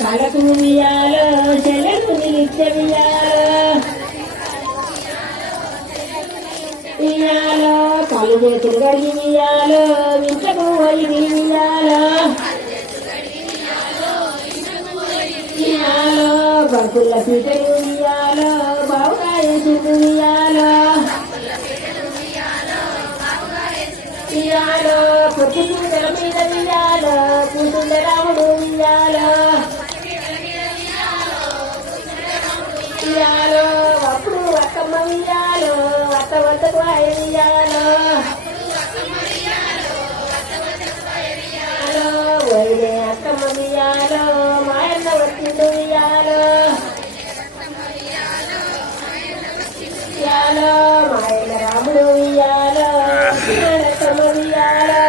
కాళ్ళకు ఉయ్యాలో చెల్లెకు నిలిచవియాలో ఇయ్యాలో కాళ్ళు చేతులు కడిగి ఇయ్యాలో ఇంట్లకు పోయి ఇయ్యాలో ఇయ్యాలో బంకుల పీటలు ఇయ్యాలో బావుకాయ చుట్టూ ఇయ్యాలో ఇయ్యాలో పొట్టి పూటల మీద ఇయ్యాలో కూతుళ్ళ రాముడు ఇయ్యాలో ఇయ్యాలో అప్పుడు అక్కమ్మ ఇయ్యాలో అత్త వద్దకు ఆయన ఇయ్యాలో వరినే అక్కమ్మ ఇయ్యాలో మాయన్న వచ్చిండు ఇయ్యాలో ఇయ్యాలో మాయన్న రాముడు ఇయ్యాలో అక్కమ్మ ఇయ్యాలో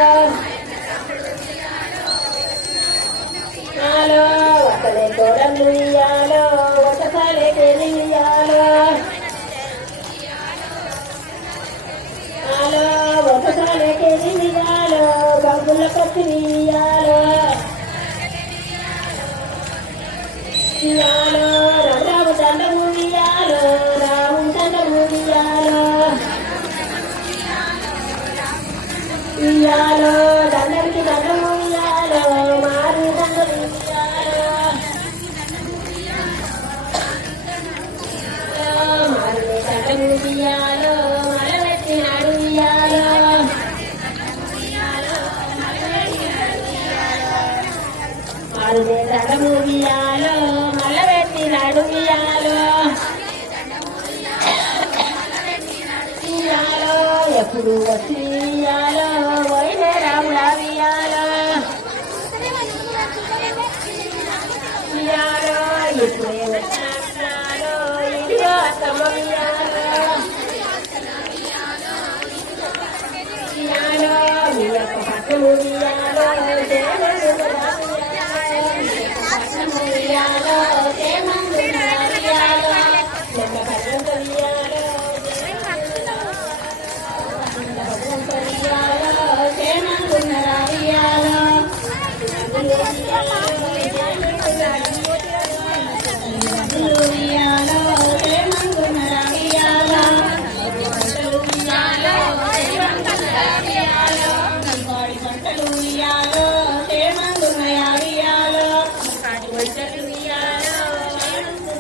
ఇయ్యాలో ఒక్కలే తోడలు ఇయ్యాలో ఒకసారి ఇయ్యాలో ఇయ్యాలో ఒకసారి ఇయ్యాలో బంగుల పచ్చి ఇయ్యాలో ఇయ్యాలో రాము దండము ఇయ్యాలో రాము దండము ఇయ్యాలో ఇయ్యాలో దండనికి దండము ఇయ్యాలో మారు దండము ఇయ్యాలో మారు దండము ఇయ్యాలో మలవెట్టినాడు ఇయ్యాలో మారు దండము ఇయ్యాలో మలవెట్టినాడు ఇయ్యాలో ఇయ్యాలో ఎప్పుడు వచ్చి ఇయ్యాలో వైన రాముడా ఇయ్యాలో ఇయ్యాలో ఎప్పుడే వచ్చిన